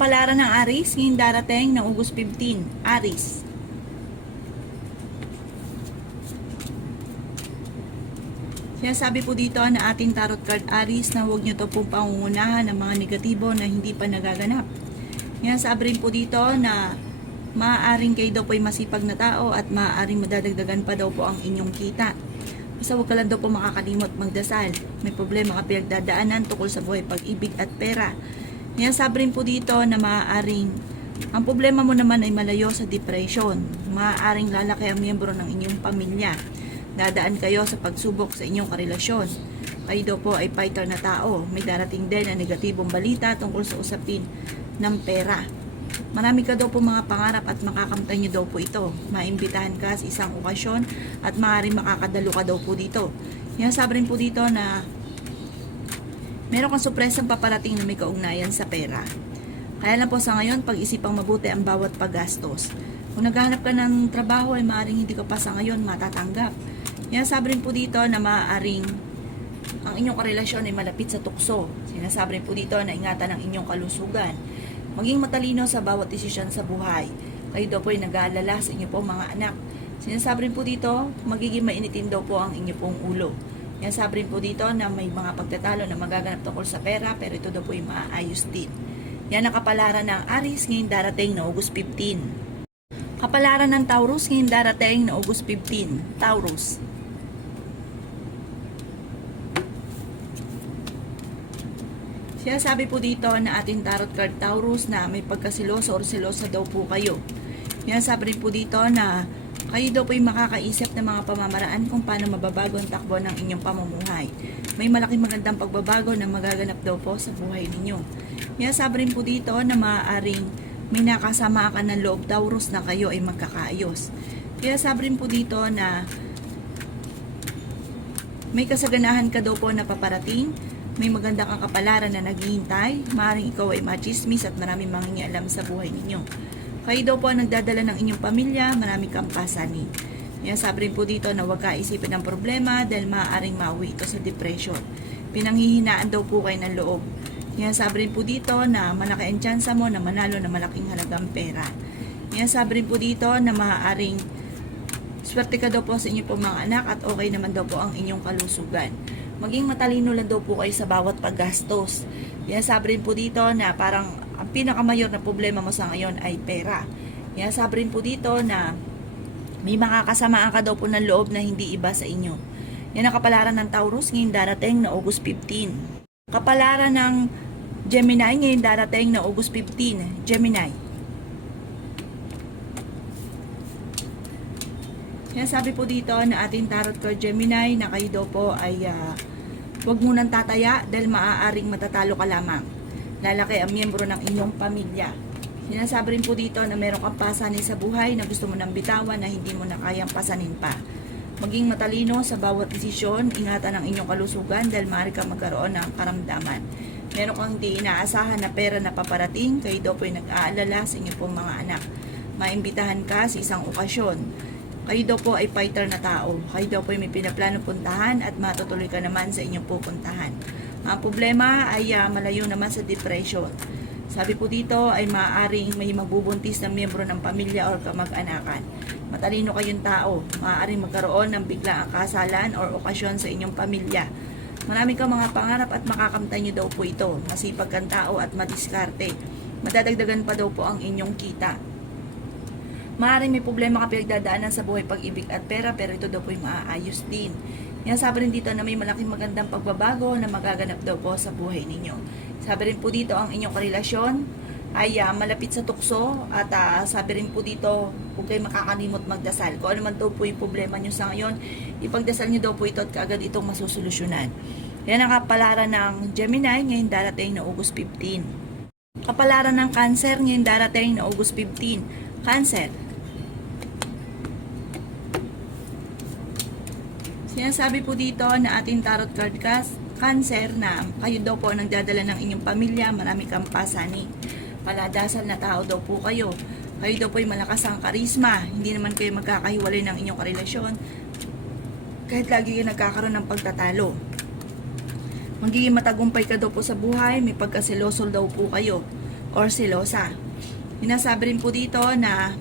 Kapalaran ng Aris, ngayong darating ng August 15. Aris. Sinasabi po dito na ating tarot card Aris na huwag nyo to pong pangungunahan ng mga negatibo na hindi pa nagaganap. Sinasabi rin po dito na maaaring kayo daw po ay masipag na tao at maaaring madadagdagan pa daw po ang inyong kita. Basta huwag ka lang daw po makakalimot magdasal. May problema ka pinagdadaanan tungkol sa buhay, pag-ibig at pera. Sinasabi rin po dito na maaaring ang problema mo naman ay malayo sa depression. Maaaring lalaki ang miyembro ng inyong pamilya. Dadaan kayo sa pagsubok sa inyong karelasyon. Kayo daw po ay fighter na tao. May darating din na negatibong balita tungkol sa usapin ng pera. Marami ka daw po mga pangarap at makakamtan nyo daw po ito. Maimbitahan ka sa isang okasyon at maaaring makakadalo ka daw po dito. Sinasabi rin po dito na meron kang surpresang paparating na may kaugnayan sa pera. Kaya lang po sa ngayon, pag-isipang mabuti ang bawat paggastos. Kung naghahanap ka ng trabaho ay maaaring hindi ka pa sa ngayon matatanggap. Sinasabi rin po dito na maaaring ang inyong karelasyon ay malapit sa tukso. Sinasabi rin po dito na ingatan ang inyong kalusugan. Maging matalino sa bawat desisyon sa buhay. Kayo daw po ay nag-aalala sa inyo pong mga anak. Sinasabi rin po dito, magiging mainitin daw po ang inyo pong ulo. Sinasabi rin po dito na may mga pagtatalo na magaganap tungkol sa pera, pero ito daw po ay maaayos din. Yan ang kapalaran ng Aris ngayong darating na August 15. Kapalaran ng Taurus ngayong darating na August 15. Taurus. Sinasabi po dito na ating tarot card Taurus na may pagkasiloso or silosa daw po kayo. Sinasabi rin po dito na kayo daw po ay makakaisip ng mga pamamaraan kung paano mababago ang takbo ng inyong pamumuhay. May malaking magandang pagbabago na magaganap daw po sa buhay ninyo. Sinasabi rin po dito na maaaring may nakasama ka ng loob Taurus na kayo ay magkakaayos. Sinasabi rin po dito na may kasaganahan ka daw po na paparating. May maganda kang kapalaran na naghihintay. Maaaring ikaw ay machismis at maraming mangingialam sa buhay ninyo. Kayo daw po ang nagdadala ng inyong pamilya, marami kang pasanin. Sabi rin po dito na huwag ka isipin ng problema dahil maaaring mauwi ito sa depression. Pinanghihinaan daw po kayo ng loob. Sabi rin po dito na malaki ang tsansa mo na manalo na malaking halagang pera. Sabi rin po dito na maaaring swerte ka daw po sa inyong pong mga anak at okay naman daw po ang inyong kalusugan. Maging matalino lang daw po kayo sa bawat paggastos. Sabi rin po dito na parang ang pinakamayor na problema mo sa ngayon ay pera. Sabi rin po dito na may makakasamaan ka daw po ng loob na hindi iba sa inyo. Yan ang kapalaran ng Taurus ngayong darating na August 15. Kapalaran ng Gemini ngayong darating na August 15. Gemini. Sabi po dito na ating tarot card Gemini na kayo daw po ay huwag munang tataya dahil maaaring matatalo ka lamang. Lalaki ang miyembro ng inyong pamilya. Sinasabi rin po dito na meron kang pasanin sa buhay na gusto mo nang bitawan na hindi mo na kayang pasanin pa. Maging matalino sa bawat desisyon, ingatan ang inyong kalusugan dahil maaari kang magkaroon ng karamdaman. Meron kang hindi inaasahan na pera na paparating, kayo daw po ay nag-aalala sa inyong pong mga anak. Maimbitahan ka sa isang okasyon. Kayo daw po ay fighter na tao. Kayo daw po ay may pinaplano puntahan at matutuloy ka naman sa inyong pupuntahan. Ang problema ay malayo naman sa depression. Sabi po dito ay maaaring may magbubuntis na miyembro ng pamilya or kamag-anakan. Matalino kayong tao. Maaaring magkaroon ng biglaang kasalan or okasyon sa inyong pamilya. Marami kang mga pangarap at makakamtan nyo daw po ito. Masipag kang tao at madiskarte. Madadagdagan pa daw po ang inyong kita. Maaaring may problema ka pinagdadaanan sa buhay, pag-ibig at pera, pero ito daw po yung maaayos din. Sabi rin dito na may malaking magandang pagbabago na magaganap daw po sa buhay ninyo. Sabi rin po dito ang inyong karelasyon ay malapit sa tukso at sabi rin po dito huwag kayo makakalimot magdasal. Kung ano man daw po yung problema nyo sa ngayon, ipagdasal nyo daw po ito at kaagad itong masusolusyonan. Yan ang kapalaran ng Gemini ngayong darating na August 15. Kapalaran ng Cancer ngayong darating na August 15. Cancer. Sinasabi po dito na ating tarot card Cancer na kayo daw po nagdadala ng inyong pamilya, marami kang pasanin. Paladasal na tao daw po kayo. Kayo daw po ay malakas ang karisma. Hindi naman kayo magkakahiwalay ng inyong karelasyon. Kahit lagi kayo nagkakaroon ng pagtatalo. Magiging matagumpay ka daw po sa buhay, may pagkaseloso daw po kayo. or selosa. Sinasabi rin po dito na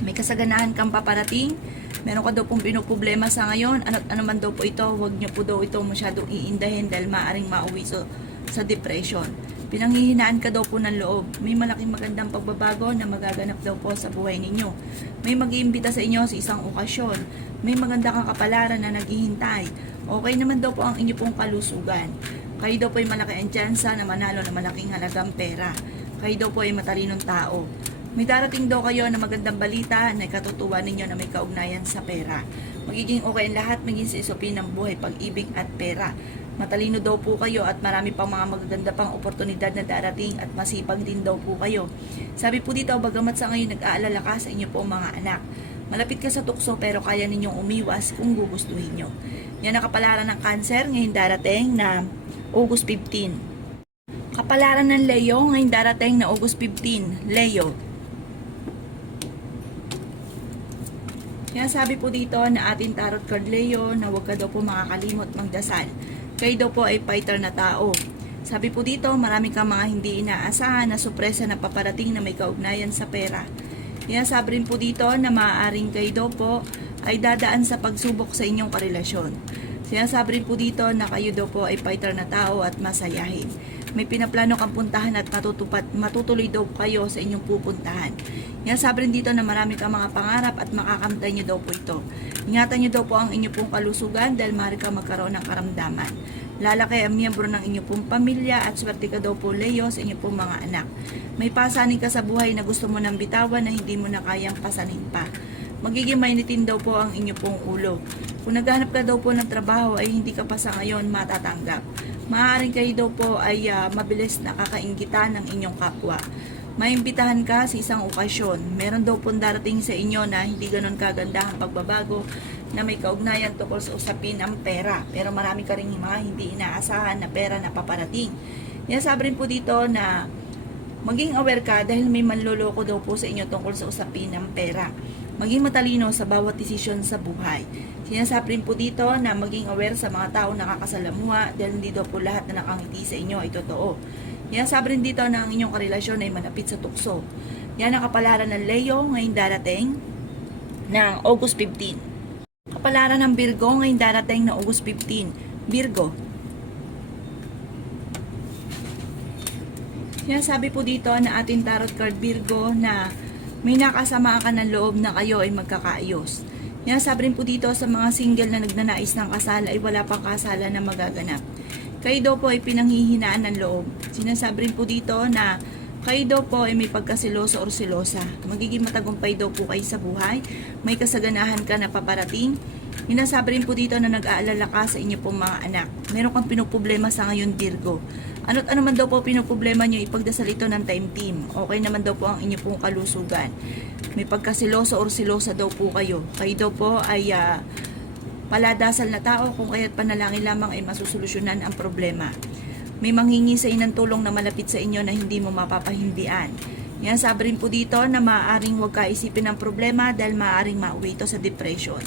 may kasaganahan kang paparating, meron ka daw pong pinoproblema sa ngayon, ano man daw po ito, huwag nyo po daw ito masyadong iindahin dahil maaaring mauwi sa depression. Pinanghihinaan ka daw po ng loob. May malaking magandang pagbabago na magaganap daw po sa buhay ninyo. May mag-iimbita sa inyo sa isang okasyon. May maganda kang kapalaran na naghihintay. Okay naman daw po ang inyo pong kalusugan. Kayo daw po ay malaki ang tsansa na manalo ng malaking halagang pera. Kayo daw po ay matalinong tao. May darating daw kayo na magandang balita na ikatutuwa ninyo na may kaugnayan sa pera. Magiging okay ang lahat, maging sa isupin ng buhay, pag-ibig at pera. Matalino daw po kayo at marami pang mga magaganda pang oportunidad na darating at masipag din daw po kayo. Sabi po dito, bagamat sa ngayon nag-aalala ka sa inyo po mga anak. Malapit ka sa tukso pero kaya ninyong umiwas kung gugustuhin nyo. Yan ang kapalaran ng Cancer ngayon darating na August 15. Kapalaran ng Leo ngayon darating na August 15. Leo. Kaya sabi po dito na ating tarot card Leo na huwag ka daw po makakalimot magdasal. Kayo daw po ay fighter na tao. Sabi po dito, marami kang mga hindi inaasahan na sorpresa na paparating na may kaugnayan sa pera. Kaya sabi rin po dito na maaaring kayo daw po ay dadaan sa pagsubok sa inyong karelasyon. Sinasabi rin po dito na kayo daw po ay fighter na tao at masayahin. May pinaplano kang puntahan at matutuloy daw kayo sa inyong pupuntahan. Yan sabi rin dito na marami kang mga pangarap at makakamtay nyo daw po ito. Ingatan nyo daw po ang inyong pong kalusugan dahil maaari ka magkaroon ng karamdaman. Lalaki ang miyembro ng inyong pong pamilya at swerte ka daw po Leo sa inyong pong mga anak. May pasanin ka sa buhay na gusto mo nang bitawan na hindi mo na kayang pasanin pa. Magiging mainitin daw po ang inyong pong ulo. Kung naghanap ka daw po ng trabaho ay hindi ka pa sa ngayon matatanggap. Maaaring kayo daw po ay mabilis na kakainggitan ng inyong kapwa. Maimbitahan ka sa isang okasyon. Meron daw po darating sa inyo na hindi ganon kaganda ang pagbabago na may kaugnayan tungkol sa usapin ng pera. Pero marami ka rin mga hindi inaasahan na pera na paparating. Sabi rin po dito na maging aware ka dahil may manloloko daw po sa inyo tungkol sa usapin ng pera. Maging matalino sa bawat desisyon sa buhay. Sinasabi rin po dito na maging aware sa mga taong nakakasalamuha dahil hindi daw po lahat na nakangiti sa inyo ay totoo. Sinasabi rin dito na ang inyong karelasyon ay malapit sa tukso. Yan ang kapalaran ng Leo ngayon darating ng August 15. Kapalaran ng Virgo ngayon darating na August 15. Virgo. Sinasabi po dito na ating tarot card Virgo na may nakasamaan ka ng loob na kayo ay magkakaayos. Sabi rin po dito sa mga single na nagnanais ng kasal ay wala pang kasalan na magaganap. Kayo daw po ay pinanghihinaan ng loob. Sinasabi rin po dito na kayo daw po ay may pagkasiloso or silosa. Magiging matagumpay daw po kayo sa buhay. May kasaganahan ka na paparating. Sinasabi rin po dito na nag-aalala ka sa inyo pong mga anak. Meron kang pinoproblema sa ngayon Virgo. Ano't ano man daw po pinoproblema nyo, ipagdasal ito ng time team. Okay naman daw po ang inyo pong kalusugan. May pagkasiloso or silosa daw po kayo. Kayo daw po ay paladasal na tao kung kaya't panalangin lamang ay masusolusyonan ang problema. May manghingi sa inang tulong na malapit sa inyo na hindi mo mapapahindian. Sabi rin po dito na maaaring huwag ka isipin ng problema dahil maaaring mauwi ito sa depression.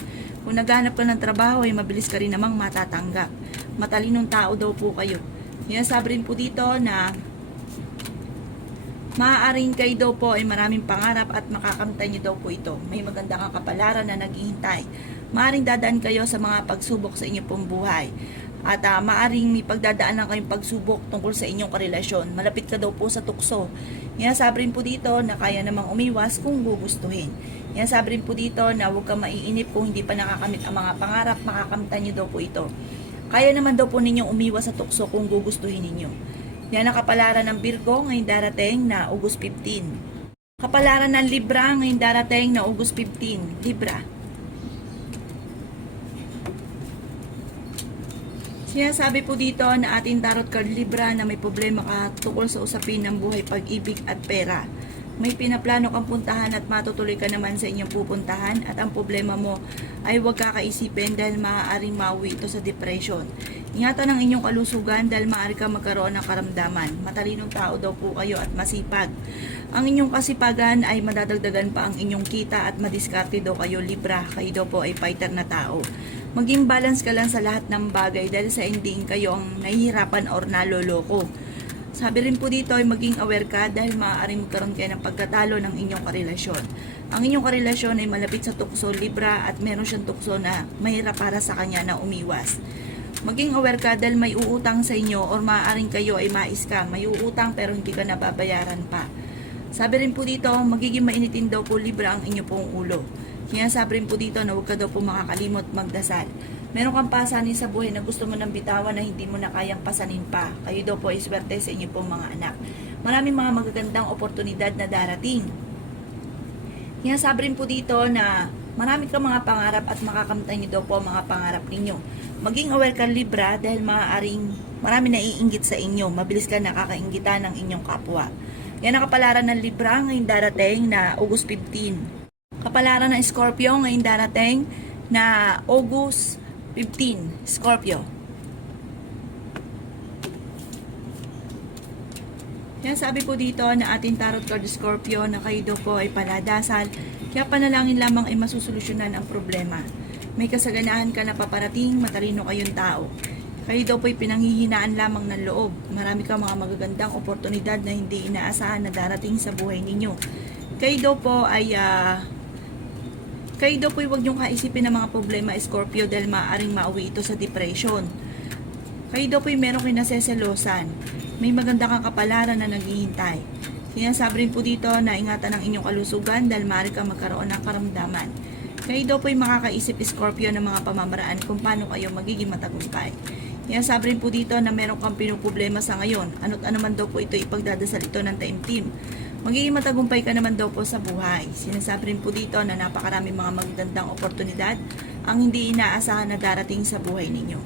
Kung naghanap ka ng trabaho ay mabilis ka rin namang matatanggap. Matalinong tao daw po kayo. Sabi rin po dito na maaaring kayo daw po ay maraming pangarap at makakamtan nyo daw po ito. May maganda kang kapalaran na naghihintay. Maaaring dadaan kayo sa mga pagsubok sa inyong pong buhay. At maaaring may pagdadaanan kayong pagsubok tungkol sa inyong karelasyon. Malapit ka daw po sa tukso. Sabi rin po dito na kaya namang umiwas kung gugustuhin. Sabi rin po dito na huwag ka maiinip kung hindi pa nakakamit ang mga pangarap, makakamtan nyo daw po ito. Kaya naman daw po ninyong umiwas sa tukso kung gugustuhin ninyo. Yan ang kapalaran ng Virgo ngayon darating na August 15. Kapalaran ng Libra ngayon darating na August 15. Libra. Sinasabi po dito na ating tarot card Libra na may problema ka tungkol sa usapin ng buhay, pag-ibig at pera. May pinaplano kang puntahan at matutuloy ka naman sa inyong pupuntahan at ang problema mo ay huwag kakaisipin dahil maaaring mauwi ito sa depression. Ingatan ang inyong kalusugan dahil maaari ka magkaroon ng karamdaman. Matalinong tao daw po kayo at masipag. Ang inyong kasipagan ay madadagdagan pa ang inyong kita at madiskarte daw kayo Libra. Kayo daw po ay fighter na tao. Maging balance ka lang sa lahat ng bagay dahil sa ending kayo ang nahihirapan or naloloko. Sabi rin po dito ay maging aware ka dahil maaaring magkaroon kayo ng pagkatalo ng inyong karelasyon. Ang inyong karelasyon ay malapit sa tukso Libra at meron siyang tukso na mahirap para sa kanya na umiwas. Maging aware ka dahil may uutang sa inyo or maaaring kayo ay ma-scam. May uutang pero hindi ka nababayaran pa. Sabi rin po dito, magiging mainitin daw po Libra ang inyo pong ulo. Kaya sabi rin po dito na huwag ka daw po makakalimot magdasal. Meron kang pasanin sa buhay na gusto mo nang bitawan na hindi mo na kayang pasanin pa. Kayo daw po ay swerte sa inyo pong mga anak. Maraming mga magagandang oportunidad na darating. Kaya sabi rin po dito na marami kang mga pangarap at makakamtan niyo daw po ang mga pangarap ninyo. Maging aware ka Libra dahil marami naiinggit sa inyo. Mabilis ka nakakainggitan ng inyong kapwa. Yan ang kapalaran ng Libra ngayong darating na August 15. Kapalaran ng Scorpio ngayong darating na August 15, Scorpio. Yan sabi po dito na ating tarot card Scorpio na kayo daw po ay paladasal, kaya panalangin lamang ay masusolusyonan ang problema. May kasaganahan ka na paparating, matalino kayong tao. Kayo daw po ay pinanghihinaan lamang ng loob. Marami kang mga magagandang oportunidad na hindi inaasahan na darating sa buhay ninyo. Kayo daw po ay huwag niyong kaisipin ng mga problema Scorpio dahil maaaring mauwi ito sa depression. Kayo daw po ay meron kayo naseselosan. May maganda kang kapalaran na naghihintay. Sinasabi rin po dito na ingatan ang inyong kalusugan dahil maaari kang magkaroon ng karamdaman. Kayo daw po ay makakaisip Scorpio ng mga pamamaraan kung paano kayo magiging matagumpay. Sinasabi rin po dito na meron kang pinuproblema sa ngayon. Ano't ano man daw po ito ipagdadasal ito ng taimtim. Magiging matagumpay ka naman daw po sa buhay. Sinasabi rin po dito na napakarami mga magandang oportunidad ang hindi inaasahan na darating sa buhay ninyo.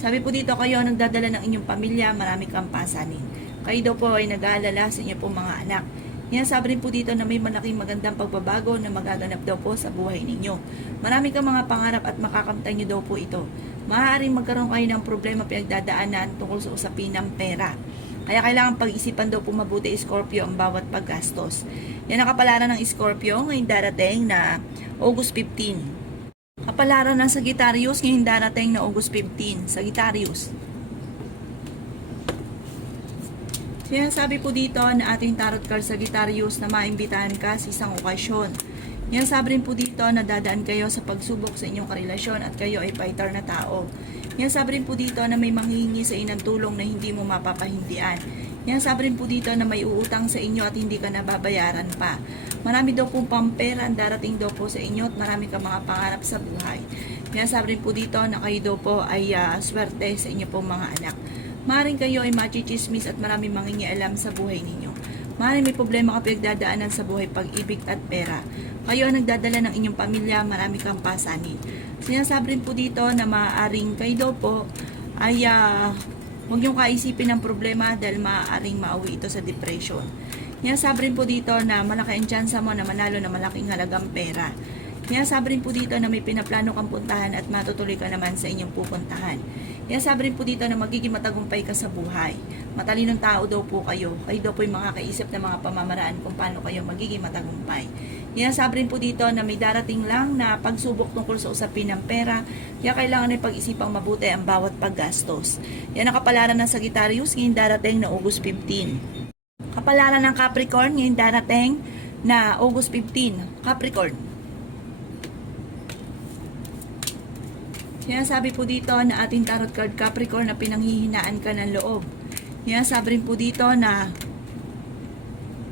Sabi po dito kayo nagdadala ng inyong pamilya, marami kang pasanin. Kayo daw po ay nag-aalala sa inyo pong mga anak. Sinasabi rin po dito na may malaking magandang pagbabago na magaganap daw po sa buhay ninyo. Marami kang mga pangarap at makakamtan nyo daw po ito. Maaaring magkaroon kayo ng problema pinagdadaanan tungkol sa usapin ng pera. Kaya kailangan pag-isipan daw po mabuti Scorpio ang bawat paggastos. Yan ang kapalaran ng Scorpio ngayong darating na August 15. Kapalaran ng Sagittarius ngayong darating na August 15. Sagittarius. Sinasabi po dito na ating tarot card Sagittarius na maimbitahan ka sa isang okasyon. Yan sabi rin po dito na dadaan kayo sa pagsubok sa inyong karelasyon at kayo ay fighter na tao. Yan sabi rin po dito na may manghihingi sa inyo ng tulong na hindi mo mapapahindian. Yan sabi rin po dito na may uutang sa inyo at hindi ka nababayaran pa. Marami daw pong pampera ang darating daw po sa inyo at marami kang mga pangarap sa buhay. Yan sabi rin po dito na kayo daw po ay swerte sa inyo pong mga anak. Maaaring kayo ay machichismis at maraming mangingialam sa buhay ninyo. Maaaring may problema ka pinagdadaanan sa buhay, pag-ibig at pera. Kayo ang nagdadala ng inyong pamilya, marami kang pasanin. Sinasabi rin po dito na maaaring kayo daw po ay huwag niyong kaisipin ng problema dahil maaaring mauwi ito sa depression. Sinasabi rin po dito na malaki ang tsansa mo na manalo na malaking halagang pera. Sinasabi rin po dito na may pinaplano kang puntahan at matutuloy ka naman sa inyong pupuntahan. Sinasabi rin po dito na magiging matagumpay ka sa buhay. Matalinong tao daw po kayo. Kayo daw po yung makakaisip ng mga pamamaraan kung paano kayo magiging matagumpay. Sinasabi rin po dito na may darating lang na pagsubok tungkol sa usapin ng pera, kaya kailangan ay pag-isipang mabuti ang bawat paggastos. Yan ang kapalaran ng Sagittarius ngayong darating na August 15. Kapalaran ng Capricorn ngayong darating na August 15. Capricorn. Sinasabi po dito na ating tarot card Capricorn na pinanghihinaan ka ng loob. Sinasabi rin po dito na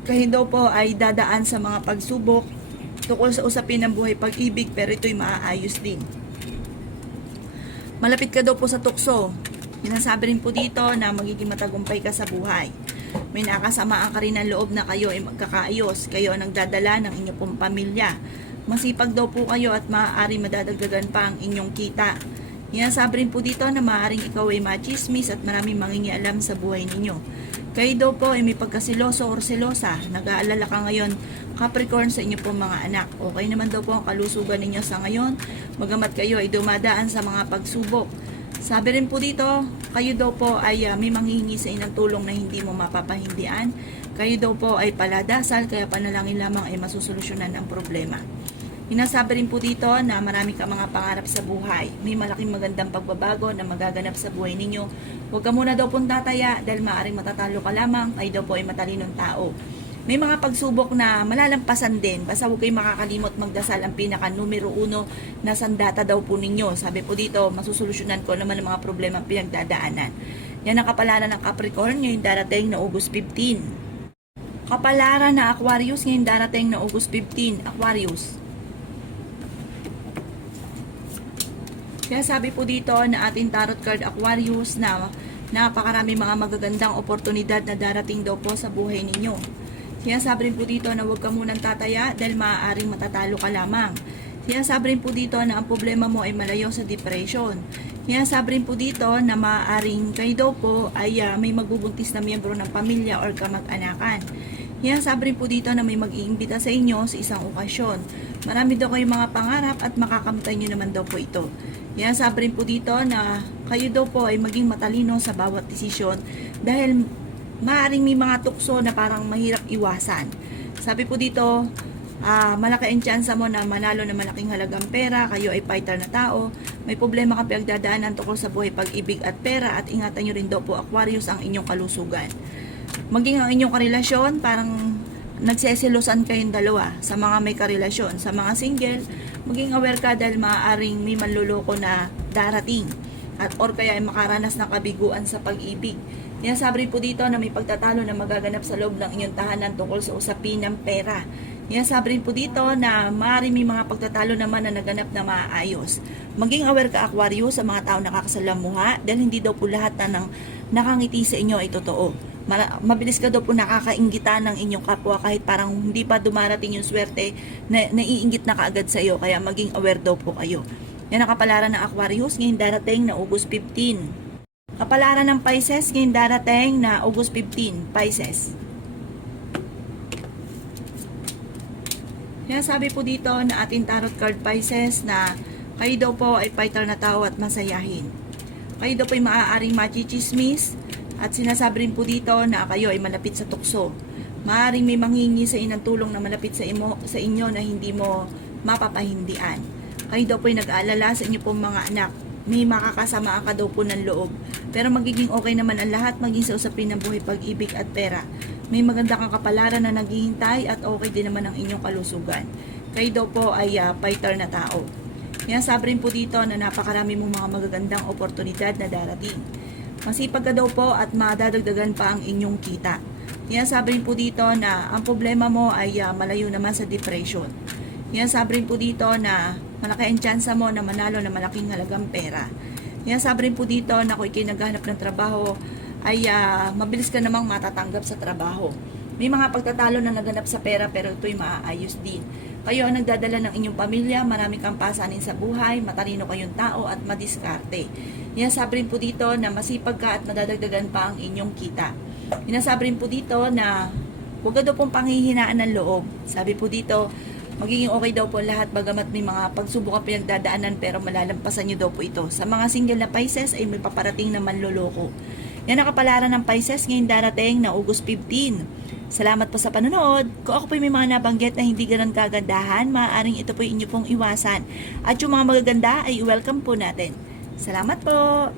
kayo daw po ay dadaan sa mga pagsubok tungkol sa usapin ng buhay pag-ibig pero ito'y maaayos din. Malapit ka daw po sa tukso. Sinasabi rin po dito na magiging matagumpay ka sa buhay. May nakasamaan ka rin ng loob na kayo ay magkakaayos. Kayo ang nagdadala ng inyong pong pamilya. Masipag daw po kayo at maaari madadagdagan pa ang inyong kita. Sinasabi rin po dito na maaaring ikaw ay machismis at maraming mangingialam sa buhay ninyo. Kayo daw po ay may pagkasiloso or selosa. Nag-aalala ka ngayon Capricorn sa inyo pong mga anak. Okay naman daw po ang kalusugan ninyo sa ngayon, bagamat kayo ay dumadaan sa mga pagsubok. Sabi rin po dito, kayo daw po ay may manghihingi sa inyong tulong na hindi mo mapapahindian. Kayo daw po ay paladasal, kaya panalangin lamang ay masusolusyonan ang problema. Sinasabi rin po dito na marami ka mga pangarap sa buhay. May malaking magandang pagbabago na magaganap sa buhay ninyo. Huwag ka muna daw pong tataya dahil maaaring matatalo ka lamang, ay daw po ay matalinong tao. May mga pagsubok na malalampasan din. Basta huwag kayong makakalimot magdasal. Ang pinaka numero 1 na sandata daw po ninyo. Sabi po dito, masusolusyonan ko naman ang mga problema pinagdadaanan. Yan ang kapalaran ng Capricorn ngayong darating na August 15. Kapalaran na Aquarius ngayong darating na August 15. Aquarius. Kaya sabi po dito na ating tarot card Aquarius na napakarami mga magagandang oportunidad na darating daw po sa buhay ninyo. Kaya sabi rin po dito na huwag ka munang tataya dahil maaaring matatalo ka lamang. Kaya sabi rin po dito na ang problema mo ay malayo sa depression. Kaya sabi rin po dito na maaaring kayo daw po ay may magbubuntis na miyembro ng pamilya or kamag-anakan. Kaya sabi rin po dito na may mag-iimbita sa inyo sa isang okasyon. Marami daw kayong mga pangarap at makakamtan nyo naman daw po ito. Kaya sabi rin po dito na kayo daw po ay maging matalino sa bawat desisyon dahil maaaring may mga tukso na parang mahirap iwasan. Sabi po dito, malaki ang tsansa mo na manalo na malaking halagang pera, kayo ay fighter na tao, may problema ka pinagdadaanan tungkol sa buhay, pag-ibig at pera, at ingatan nyo rin daw po Aquarius ang inyong kalusugan. Maging ang inyong karelasyon, parang nagseselosan kayong dalawa sa mga may karelasyon. Sa mga single, maging aware ka dahil maaaring may manluloko na darating at or kaya ay makaranas ng kabiguan sa pag-ibig. Sabi po dito na may pagtatalo na magaganap sa loob ng inyong tahanan tungkol sa usapin ng pera. Sabi po dito na maaaring may mga pagtatalo naman na naganap na maayos. Maging aware ka Aquarius sa mga tao nakakasalamuha dahil hindi daw po lahat na nakangiti sa inyo ay totoo. Mabilis ka daw po nakakainggitan ng inyong kapwa kahit parang hindi pa dumarating yung swerte na naiinggit na kaagad sa iyo, kaya maging aware daw po kayo. Yan ang kapalaran ng Aquarius ngayong darating na August 15. Kapalaran ng Pisces ngayong darating na August 15. Pisces. Kaya sabi po dito na ating tarot card Pisces na kayo daw po ay fighter na tao at masayahin. Kayo daw po ay maaaring machichismis. At sinasabi rin po dito na kayo ay malapit sa tukso. Maaaring may manghingi sa inang tulong na malapit sa inyo na hindi mo mapapahindian. Kayo daw po ay nag-aalala sa inyo pong mga anak. May makakasamaan ka daw po ng loob. Pero magiging okay naman ang lahat, maging sa usapin ng buhay, pag-ibig at pera. May maganda kang kapalaran na naghihintay at okay din naman ang inyong kalusugan. Kayo daw po ay fighter na tao. Kaya sabi rin po dito na napakarami mong mga magagandang oportunidad na darating. Masipag ka daw po at madadagdagan pa ang inyong kita. Kaya sabi rin po dito na ang problema mo ay malayo naman sa depression. Kaya sabi rin po dito na malaki ang tsansa mo na manalo na malaking halagang pera. Kaya sabi rin po dito na kung ikay naghahanap ng trabaho ay mabilis ka namang matatanggap sa trabaho. May mga pagtatalo na naganap sa pera pero ito'y maaayos din. Kayo ang nagdadala ng inyong pamilya, marami kang pasanin sa buhay, matalino kayong tao at madiskarte. Sabi rin po dito na masipag ka at madadagdagan pa ang inyong kita. Sabi rin po dito na huwag ka daw pong panghihinaan ng loob. Sabi po dito, magiging okay daw po lahat bagamat may mga pagsubok ang pinagdadaanan pero malalampasan nyo daw po ito. Sa mga single na Pisces ay may paparating na manloloko. Yan ang kapalaran ng Pisces ngayong darating na August 15. Salamat po sa panonood. Kung ako po may mga nabanggit na hindi ganun kagandahan, maaaring ito po inyo pong iwasan. At yung mga magaganda ay welcome po natin. Salamat po!